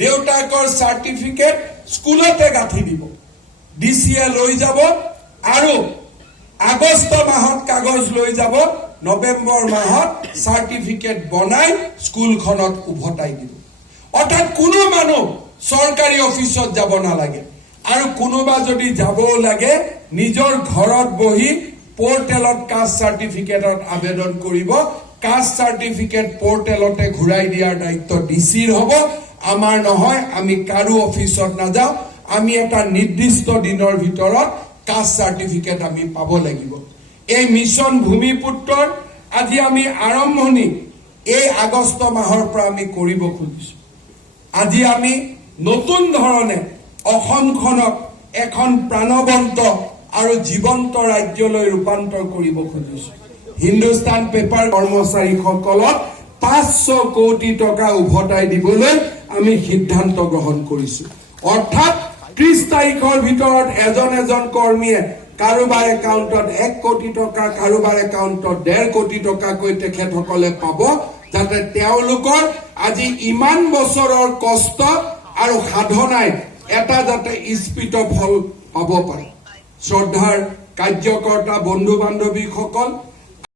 দেউতাকৰ সাৰ্টিফিকেট স্কুলতে গাঁঠি দিব ডিসিয়ে লৈ যাব আৰু আগষ্ট মাহত কাগজ লৈ যাব নৱেম্বৰ মাহত সাৰ্টিফিকেট বনাই স্কুলখনত উভতাই দিব অৰ্থাৎ কোনো মানুহ সৰকাৰি অফিসত যাব নালাগে আৰু কোনোবা যদি যাব লাগে নিজৰ ঘৰত বহি পোৰ্টেলত কাষ্ট সাৰ্টিফিকেটত আবেদন কৰিব কাষ্ট সাৰ্টিফিকেট পোৰ্টেলতে ঘূৰাই দিয়াৰ দায়িত্ব ডিসিৰ হ'ব আমাৰ নহয় আমি কাৰো অফিসত না যাও আমি এটা নিৰ্দিষ্ট দিনৰ ভিতৰত কাষ্ট সাৰ্টিফিকেট আমি পাব লাগিব এই মিশন ভূমিপুত্ৰৰ আজি আমি আৰম্ভণি এই আগষ্ট মাহৰ পৰা আমি কৰিব খুজিছো আজি আমি নতুন ধৰণে অসমখনক এখন প্ৰাণবন্ত আৰু জীৱন্ত ৰাজ্যলৈ ৰূপান্তৰ কৰিব খুজিছো হিন্দুস্তান পেপাৰ কৰ্মচাৰীসকলক 500 কোটি টকা উভতাই দিবলৈ আমি সিদ্ধান্ত গ্ৰহণ কৰিছো অৰ্থাৎ 30 তাৰিখৰ ভিতৰত এজন কৰ্মীয়ে কাৰোবাৰ একাউণ্টত 1 কোটি টকা কাৰোবাৰ একাউণ্টত 1.5 কোটি টকা কৈ তেখেতসকলে পাব যাতে তেওঁলোকৰ আজি ইমান বছৰৰ কষ্ট আৰু সাধনাই এটা যাতে ইস্পিত ফল পাব পাৰে শ্ৰদ্ধাৰ কাৰ্যকৰ্তা বন্ধু বান্ধৱীসকল